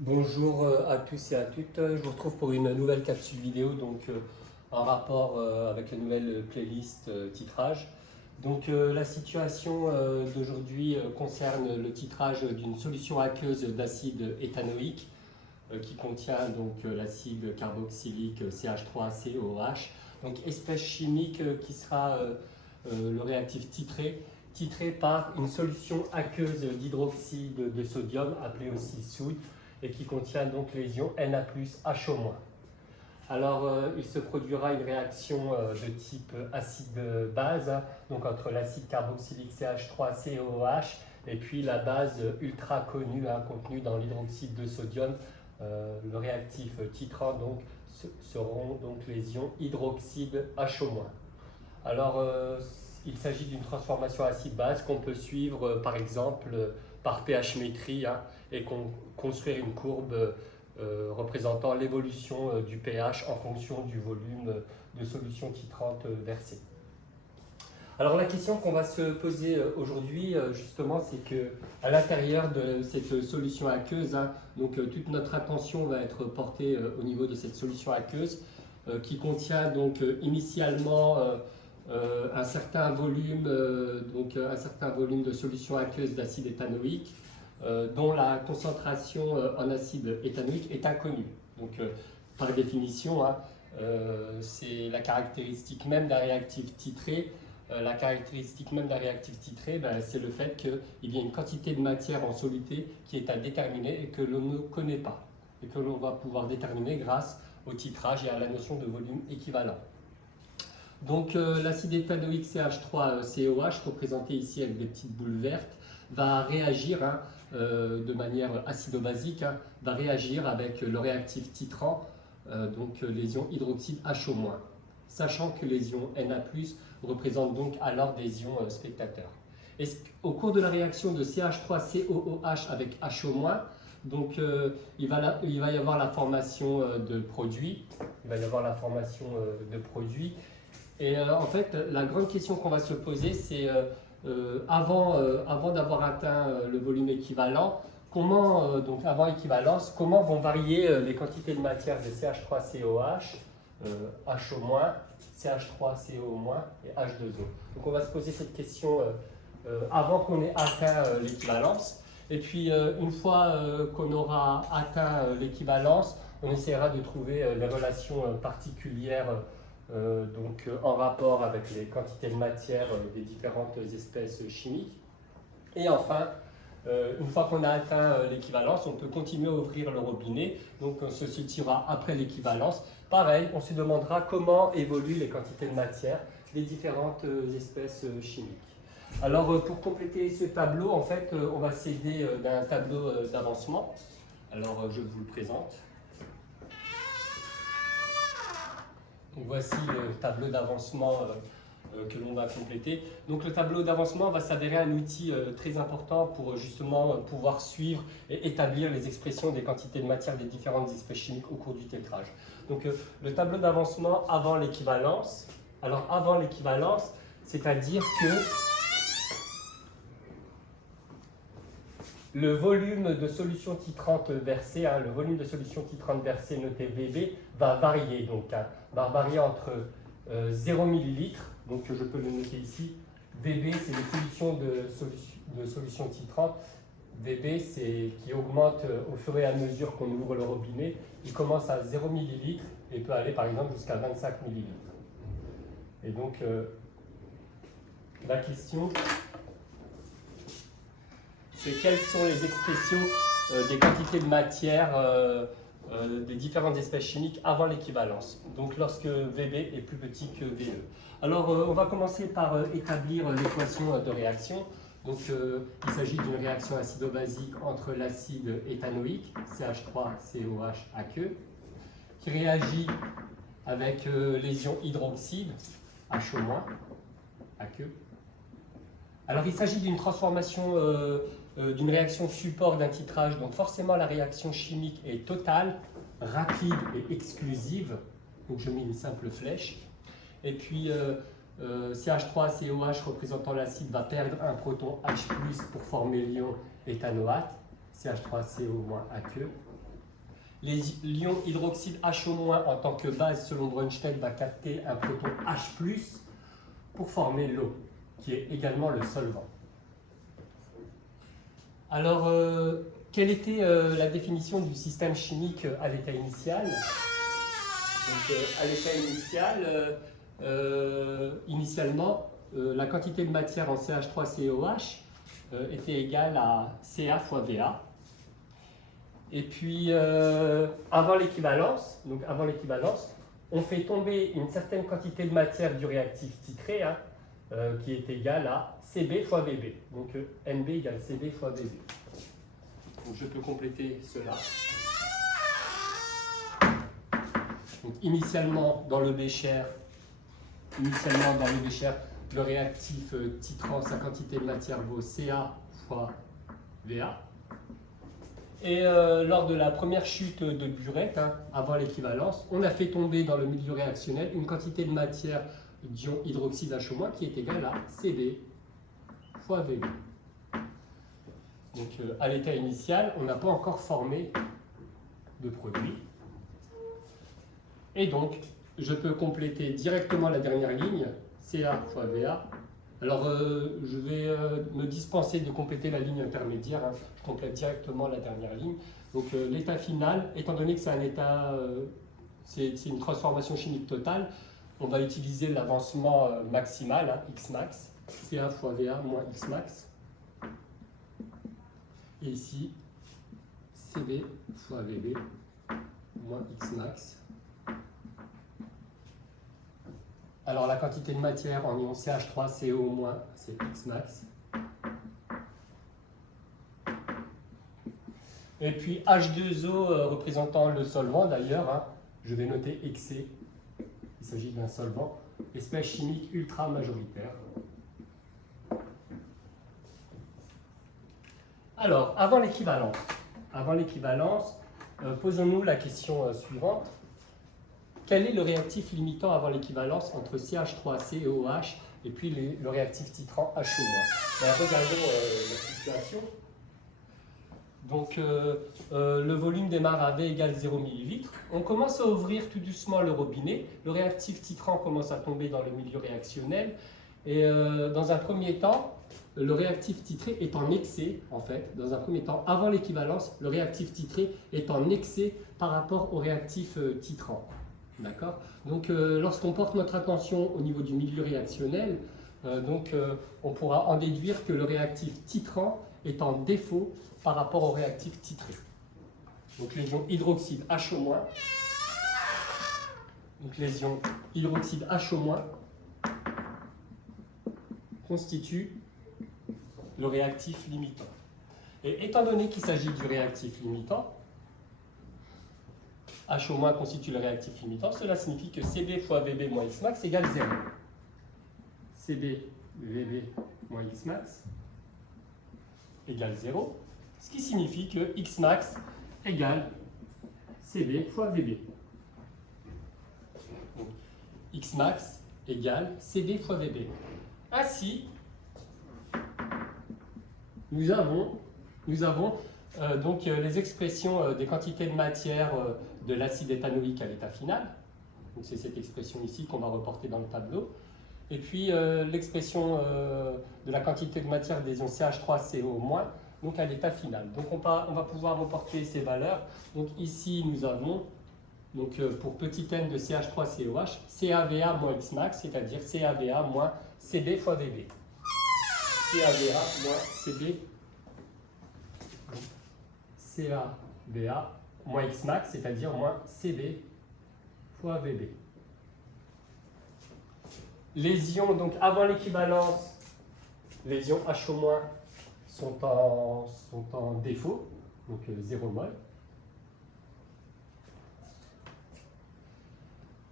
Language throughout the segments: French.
Bonjour à tous et à toutes, je vous retrouve pour une nouvelle capsule vidéo en rapport avec la nouvelle playlist titrage. La situation d'aujourd'hui concerne le titrage d'une solution aqueuse d'acide éthanoïque qui contient l'acide carboxylique CH3COOH, donc espèce chimique qui sera le réactif titré par une solution aqueuse d'hydroxyde de sodium appelée aussi soude et qui contient donc les ions Na+HO-. Alors, il se produira une réaction de type acide-base, donc entre l'acide carboxylique CH3COOH et puis la base ultra connue contenue dans l'hydroxyde de sodium. Le réactif titrant seront donc les ions hydroxyde HO-. Alors, il s'agit d'une transformation acide-base qu'on peut suivre par exemple par pH-métrie et construire une courbe représentant l'évolution du pH en fonction du volume de solution titrante versée. Alors la question qu'on va se poser aujourd'hui justement, c'est que à l'intérieur de cette solution aqueuse, toute notre attention va être portée au niveau de cette solution aqueuse qui contient initialement un certain volume de solution aqueuse d'acide éthanoïque dont la concentration en acide éthanoïque est inconnue. Par définition, c'est la caractéristique même d'un réactif titré. La caractéristique même d'un réactif titré, c'est le fait qu'il y a une quantité de matière en soluté qui est à déterminer et que l'on ne connaît pas, et que l'on va pouvoir déterminer grâce au titrage et à la notion de volume équivalent. L'acide éthanoïque CH3COH, représenté ici avec des petites boules vertes, va réagir de manière acido-basique, va réagir avec le réactif titrant, les ions hydroxyde HO-, sachant que les ions Na+, représentent donc alors des ions spectateurs. Et au cours de la réaction de CH3COOH avec HO-, il va y avoir la formation de produits. Et en fait, la grande question qu'on va se poser, c'est avant d'avoir atteint le volume équivalent, avant équivalence, comment vont varier les quantités de matière de CH3COH, HO-, CH3CO- et H2O. Donc on va se poser cette question avant qu'on ait atteint l'équivalence. Et puis une fois qu'on aura atteint l'équivalence, on essaiera de trouver les relations particulières en rapport avec les quantités de matière des différentes espèces chimiques. Et enfin, une fois qu'on a atteint l'équivalence, on peut continuer à ouvrir le robinet. Donc on se situera après l'équivalence. Pareil, on se demandera comment évoluent les quantités de matière des différentes espèces chimiques. Alors pour compléter ce tableau, en fait, on va s'aider d'un tableau d'avancement. Alors je vous le présente. Donc voici le tableau d'avancement que l'on va compléter. Donc le tableau d'avancement va s'avérer un outil très important pour justement pouvoir suivre et établir les expressions des quantités de matière des différentes espèces chimiques au cours du titrage. Donc le tableau d'avancement avant l'équivalence. Alors avant l'équivalence, c'est-à-dire que le volume de solution titrante versée, noté VB, va varier. Va varier entre 0 ml, donc je peux le noter ici. VB, c'est les solutions de solution titrante. VB, c'est qui augmente au fur et à mesure qu'on ouvre le robinet. Il commence à 0 ml et peut aller par exemple jusqu'à 25 ml. Et donc, la question, c'est quelles sont les expressions des quantités de matière des différentes espèces chimiques avant l'équivalence, donc lorsque VB est plus petit que VE. Alors on va commencer par établir l'équation de réaction. Il s'agit d'une réaction acido-basique entre l'acide éthanoïque, CH3COH aqueux, qui réagit avec les ions hydroxyde, HO-, aqueux. Alors il s'agit d'une transformation d'une réaction support d'un titrage, donc forcément la réaction chimique est totale, rapide et exclusive, donc je mets une simple flèche, et puis CH3COH représentant l'acide va perdre un proton H+ pour former l'ion éthanoate, CH3CO- aqueux, L'ion hydroxyde HO- en tant que base selon Brunstein va capter un proton H+, pour former l'eau, qui est également le solvant. Alors, quelle était la définition du système chimique à l'état initial? Donc, à l'état initial, initialement, la quantité de matière en CH3COH était égale à Ca fois Va. Et puis, avant l'équivalence, on fait tomber une certaine quantité de matière du réactif titré, qui est égale à Cb fois Vb. Donc, Nb égale Cb fois Vb. Donc, je peux compléter cela. Donc, initialement, dans le bécher, le réactif titrant, sa quantité de matière vaut Ca fois Va. Et lors de la première chute de burette, avant l'équivalence, on a fait tomber dans le milieu réactionnel une quantité de matière d'ion hydroxyde HO- qui est égale à Cb fois Vb. Donc à l'état initial, on n'a pas encore formé de produit. Et donc, je peux compléter directement la dernière ligne, Ca fois Va. Alors, je vais me dispenser de compléter la ligne intermédiaire. Je complète directement la dernière ligne. Donc, l'état final, étant donné que c'est un état, c'est une transformation chimique totale, on va utiliser l'avancement maximal, Xmax, Ca fois Va moins Xmax. Et ici, Cb fois Vb moins Xmax. Alors la quantité de matière en ion CH3CO-, c'est Xmax. Et puis H2O représentant le solvant d'ailleurs, je vais noter Xc. Il s'agit d'un solvant, espèce chimique ultra majoritaire. Alors, avant l'équivalence, posons-nous la question suivante. Quel est le réactif limitant avant l'équivalence entre CH3COH et puis le réactif titrant HO-? Regardons la situation. Donc, le volume démarre à V égale 0 ml. On commence à ouvrir tout doucement le robinet. Le réactif titrant commence à tomber dans le milieu réactionnel. Et dans un premier temps, le réactif titré est en excès, en fait. Dans un premier temps, avant l'équivalence, le réactif titré est en excès par rapport au réactif titrant. D'accord? Donc, lorsqu'on porte notre attention au niveau du milieu réactionnel, on pourra en déduire que le réactif titrant est en défaut par rapport au réactif titré. Donc, les ions hydroxyde HO-, constituent le réactif limitant. Et étant donné qu'il s'agit du réactif limitant, HO- constitue le réactif limitant, cela signifie que Cb fois Vb moins Xmax égale 0. Cb, Vb moins Xmax égale 0, ce qui signifie que Xmax égale Cb fois Vb. Donc, Xmax égale Cb fois Vb. Ainsi, nous avons donc les expressions des quantités de matière de l'acide éthanoïque à l'état final. Donc c'est cette expression ici qu'on va reporter dans le tableau. Et puis l'expression de la quantité de matière des ions CH3CO-, donc à l'état final. Donc on va pouvoir reporter ces valeurs. Donc ici nous avons, pour petit n de CH3COH, CaVa moins Xmax, c'est-à-dire CaVa moins Cb fois Vb. CaVa moins Cb. CaVa moins Xmax, c'est-à-dire moins Cb fois Vb. Les ions, donc avant l'équivalence, les ions HO- sont en défaut, donc 0 mol.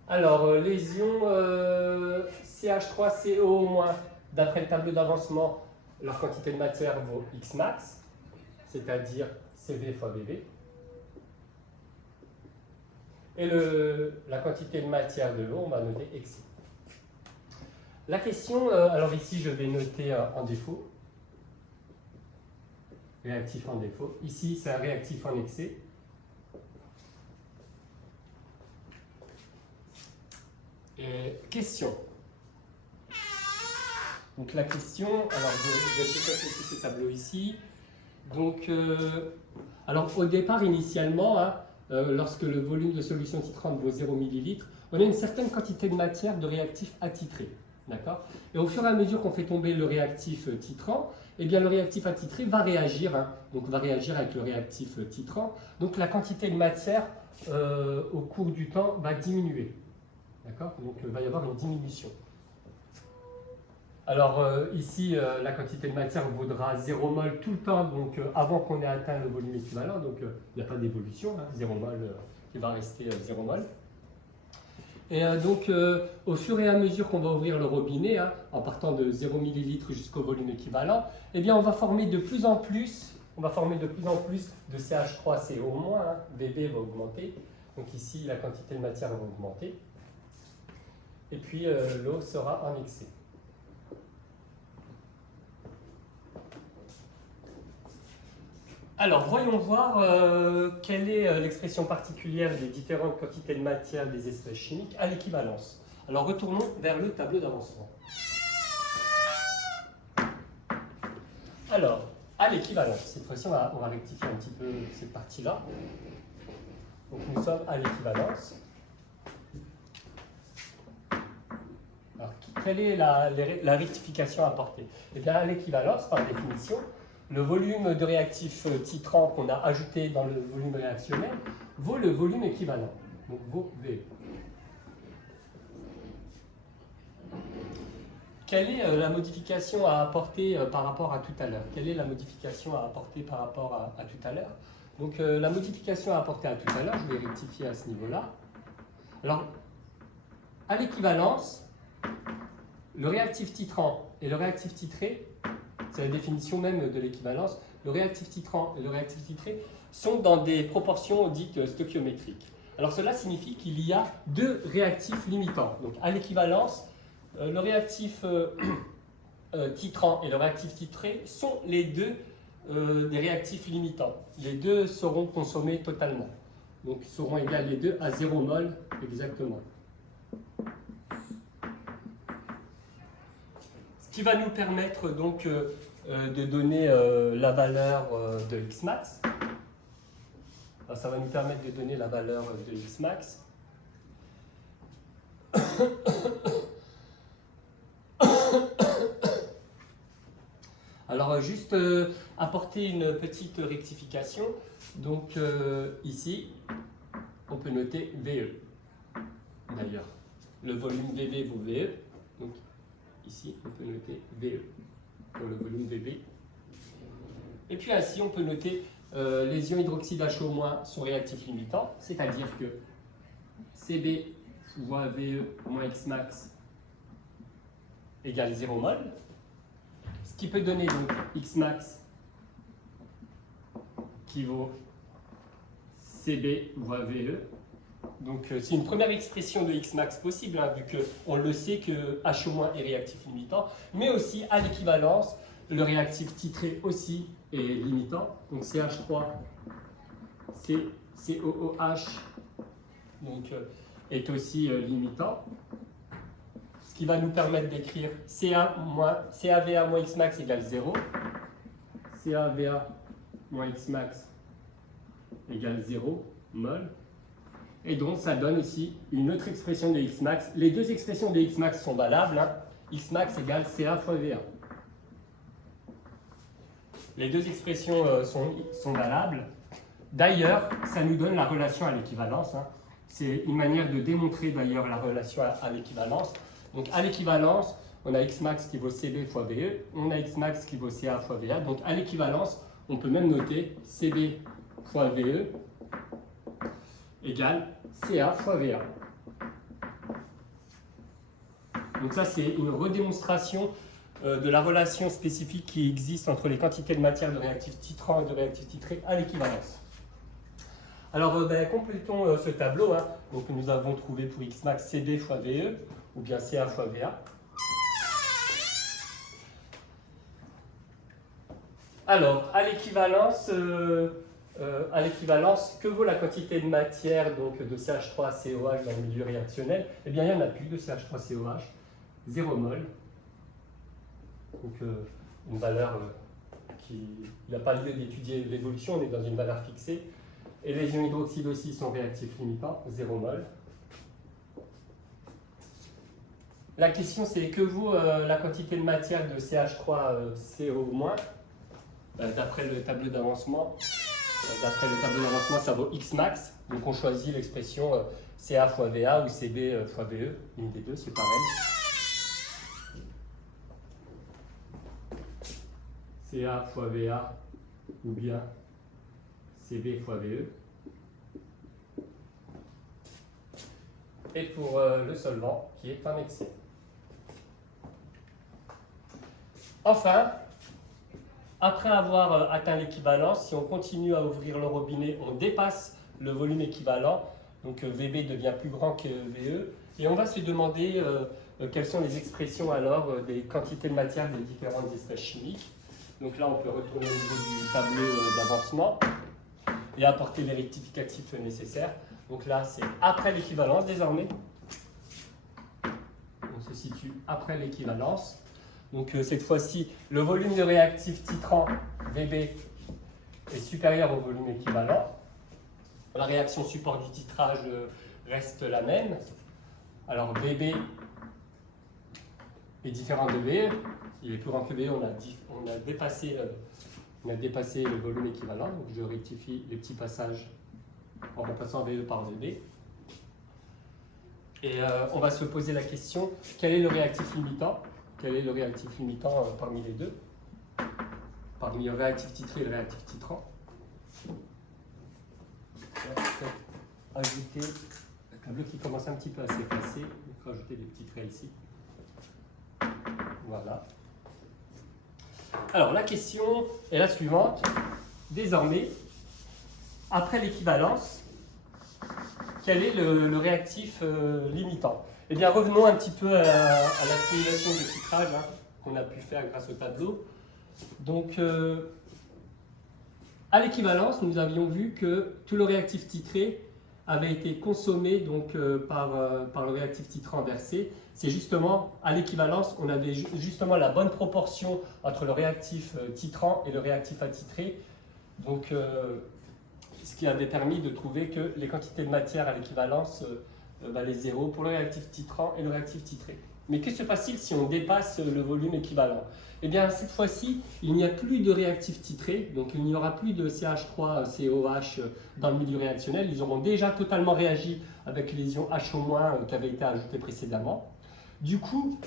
Alors, les ions CH3CO-, d'après le tableau d'avancement, leur quantité de matière vaut Xmax, c'est-à-dire Cv fois Vb. Et la quantité de matière de l'eau, on va noter Xc. La question, alors ici je vais noter en défaut, réactif en défaut. Ici c'est un réactif en excès. Question. Donc la question, alors je vais faire ce tableau ici. Donc, alors au départ, initialement, hein, lorsque le volume de solution titrante vaut 0 ml, on a une certaine quantité de matière de réactif attitré. D'accord ? Et au fur et à mesure qu'on fait tomber le réactif titrant, eh bien, le réactif attitré va réagir, hein, donc va réagir avec le réactif titrant. Donc la quantité de matière au cours du temps va diminuer. D'accord ? Donc il va y avoir une diminution. Alors ici, la quantité de matière vaudra 0 mol tout le temps, donc avant qu'on ait atteint le volume équivalent, donc il n'y a pas d'évolution, hein, 0 mol qui va rester 0 mol. Et donc au fur et à mesure qu'on va ouvrir le robinet, hein, en partant de 0 ml jusqu'au volume équivalent, eh bien on va former de plus en plus, de CH3CO-, hein, VB va augmenter, donc ici la quantité de matière va augmenter, et puis l'eau sera en excès. Alors, voyons voir quelle est l'expression particulière des différentes quantités de matière des espèces chimiques à l'équivalence. Alors, retournons vers le tableau d'avancement. Alors, à l'équivalence, cette fois-ci, on va rectifier un petit peu cette partie-là. Donc, nous sommes à l'équivalence. Alors, quelle est la rectification à apporter? Eh bien, à l'équivalence, par définition, le volume de réactif titrant qu'on a ajouté dans le volume réactionnel vaut le volume équivalent, donc vaut V. Quelle est la modification à apporter par rapport à tout à l'heure? Quelle est la modification à apporter par rapport à tout à l'heure? Donc la modification à apporter à tout à l'heure, je vais rectifier à ce niveau-là. Alors, à l'équivalence, le réactif titrant et le réactif titré, c'est la définition même de l'équivalence, le réactif titrant et le réactif titré sont dans des proportions dites stoichiométriques. Alors cela signifie qu'il y a deux réactifs limitants. Donc à l'équivalence, le réactif titrant et le réactif titré sont les deux des réactifs limitants. Les deux seront consommés totalement. Donc seront égales les deux à 0 mol exactement. Ce qui va nous permettre donc de donner la valeur de Xmax. Alors, ça va nous permettre de donner la valeur de Xmax. Alors juste apporter une petite rectification. Donc ici, on peut noter VE. D'ailleurs, le volume VV vaut VE. Donc ici, on peut noter VE pour le volume VB. Et puis ainsi, on peut noter les ions hydroxyde HO- sont réactifs limitants, c'est-à-dire que CB fois VE moins Xmax égale 0 mol, ce qui peut donner donc Xmax qui vaut CB fois VE. Donc c'est une première expression de Xmax possible, hein, vu qu'on le sait que HO- est réactif limitant, mais aussi à l'équivalence, le réactif titré aussi est limitant. Donc CH3, COOH donc, est aussi limitant. Ce qui va nous permettre d'écrire CAVA moins Xmax égale 0. CAVA moins Xmax égale 0 mol. Et donc, ça donne aussi une autre expression de Xmax. Les deux expressions de Xmax sont valables. Hein. Xmax égale CA fois VA. Les deux expressions sont valables. D'ailleurs, ça nous donne la relation à l'équivalence. Hein. C'est une manière de démontrer d'ailleurs la relation à l'équivalence. Donc, à l'équivalence, on a Xmax qui vaut CB fois VE. On a Xmax qui vaut CA fois VA. Donc, à l'équivalence, on peut même noter CB fois VE égale CA fois VA. Donc ça, c'est une redémonstration de la relation spécifique qui existe entre les quantités de matière de réactifs titrants et de réactifs titrés à l'équivalence. Alors, complétons ce tableau. Hein. Donc, nous avons trouvé pour Xmax CB fois VE, ou bien CA fois VA. Alors, à l'équivalence, à l'équivalence, que vaut la quantité de matière donc, de CH3COH dans le milieu réactionnel? Eh bien, il n'y en a plus de CH3COH, 0 mol. Donc, une valeur qui n'a pas lieu d'étudier l'évolution, on est dans une valeur fixée. Et les ions hydroxydes aussi sont réactifs limitants, 0 mol. La question c'est que vaut la quantité de matière de CH3CO-? D'après le tableau d'avancement, ça vaut X max. Donc on choisit l'expression Ca fois Va ou Cb fois Ve, une des deux, c'est pareil. Ca fois Va ou bien Cb fois Ve. Et pour le solvant qui est un excès. Enfin, après avoir atteint l'équivalence, si on continue à ouvrir le robinet, on dépasse le volume équivalent, donc Vb devient plus grand que Ve, et on va se demander quelles sont les expressions alors des quantités de matière des différentes espèces chimiques. Donc là, on peut retourner au niveau du tableau d'avancement et apporter les rectificatifs nécessaires. Donc là, c'est après l'équivalence désormais. On se situe après l'équivalence. Donc cette fois-ci, le volume de réactif titrant, Vb, est supérieur au volume équivalent. La réaction support du titrage reste la même. Alors Vb est différent de Ve. Il est plus grand que Ve, on a dépassé le volume équivalent. Donc je rectifie les petits passages en remplaçant Ve par Vb. Et on va se poser la question, quel est le réactif limitant? Quel est le réactif limitant parmi les deux? Parmi le réactif titré et le réactif titrant. On va peut-être ajouter un tableau qui commence un petit peu à s'effacer. Donc rajouter des petits traits ici. Voilà. Alors la question est la suivante. Désormais, après l'équivalence, quel est le réactif limitant? Eh bien, revenons un petit peu à la simulation de titrage qu'on a pu faire grâce au tableau. Donc, à l'équivalence, nous avions vu que tout le réactif titré avait été consommé donc, par le réactif titrant versé. C'est justement, à l'équivalence, on avait justement la bonne proportion entre le réactif titrant et le réactif attitré. Donc, ce qui avait permis de trouver que les quantités de matière à l'équivalence valaient 0 pour le réactif titrant et le réactif titré. Mais que se passe-t-il si on dépasse le volume équivalent? Eh bien, cette fois-ci, il n'y a plus de réactif titré, donc il n'y aura plus de CH3COH dans le milieu réactionnel. Ils auront déjà totalement réagi avec les ions HO- qui avaient été ajoutés précédemment. Du coup,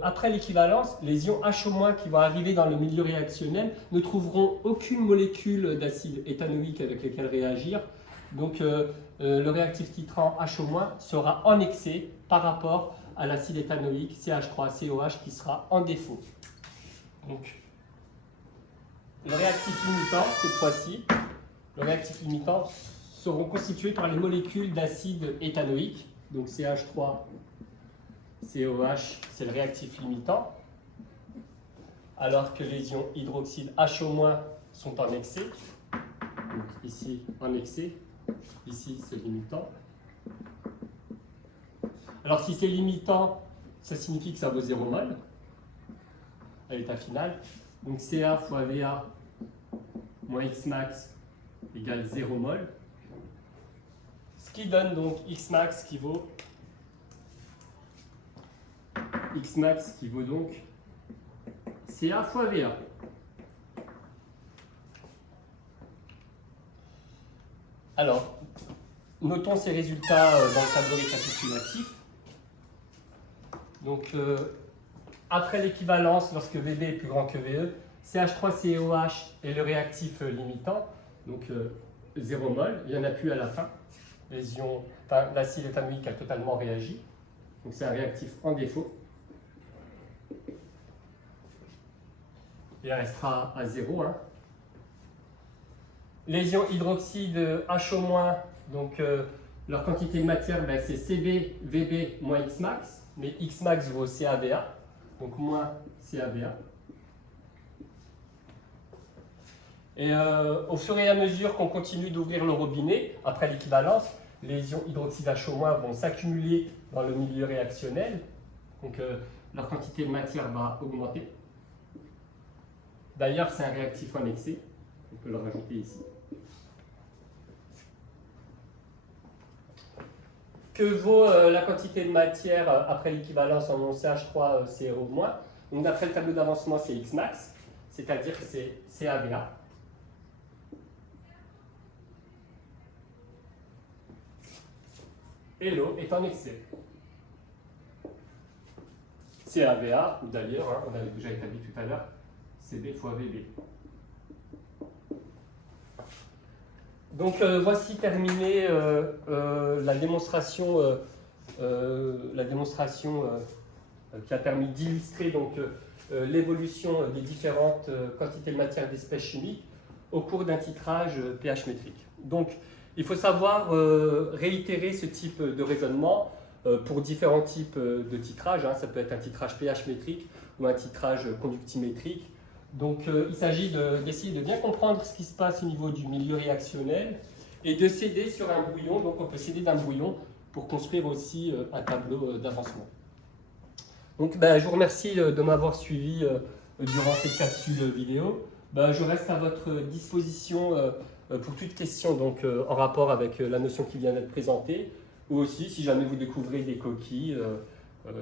après l'équivalence, les ions HO- qui vont arriver dans le milieu réactionnel ne trouveront aucune molécule d'acide éthanoïque avec lesquelles réagir. Donc, le réactif titrant HO- sera en excès par rapport à l'acide éthanoïque CH3COH qui sera en défaut. Donc, le réactif limitant, cette fois-ci, le réactif limitant seront constitués par les molécules d'acide éthanoïque. Donc, CH3COH, c'est le réactif limitant, alors que les ions hydroxyde HO- sont en excès. Donc, ici, en excès. Ici, c'est limitant. Alors, si c'est limitant, ça signifie que ça vaut 0 mol à l'état final. Donc, Ca fois Va moins X max égale 0 mol. Ce qui donne donc X max qui vaut donc Ca fois Va. Alors, notons ces résultats dans le tableau récapitulatif. Donc, après l'équivalence, lorsque Vb est plus grand que Ve, CH3COH est le réactif limitant, donc 0 mol, il n'y en a plus à la fin. L'acide éthanoïque a totalement réagi, donc c'est un réactif en défaut. Il restera à 0. Les ions hydroxyde HO-, donc leur quantité de matière, c'est Cb, Vb moins X max, mais X max vaut CaVa, donc moins CaVa. Et au fur et à mesure qu'on continue d'ouvrir le robinet, après l'équivalence, les ions hydroxyde H- vont s'accumuler dans le milieu réactionnel. Donc leur quantité de matière va augmenter. D'ailleurs, c'est un réactif en excès. On peut le rajouter ici. Que vaut la quantité de matière après l'équivalence en ion CH3CaO-? Donc d'après le tableau d'avancement, c'est Xmax, c'est-à-dire que c'est CaVA. Et l'eau est en excès. CaVA, ou d'ailleurs, hein, on avait déjà établi tout à l'heure, CB fois VB. Donc voici terminée la démonstration, qui a permis d'illustrer l'évolution des différentes quantités de matière d'espèces chimiques au cours d'un titrage pH métrique. Donc il faut savoir réitérer ce type de raisonnement pour différents types de titrage. Hein. Ça peut être un titrage pH métrique ou un titrage conductimétrique. Donc il s'agit d'essayer de bien comprendre ce qui se passe au niveau du milieu réactionnel et de s'aider sur un brouillon. Donc on peut s'aider d'un brouillon pour construire aussi un tableau d'avancement. Donc je vous remercie de m'avoir suivi durant cette capsule vidéo. Je reste à votre disposition pour toute question donc, en rapport avec la notion qui vient d'être présentée, ou aussi si jamais vous découvrez des coquilles,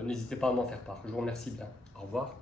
n'hésitez pas à m'en faire part. Je vous remercie bien. Au revoir.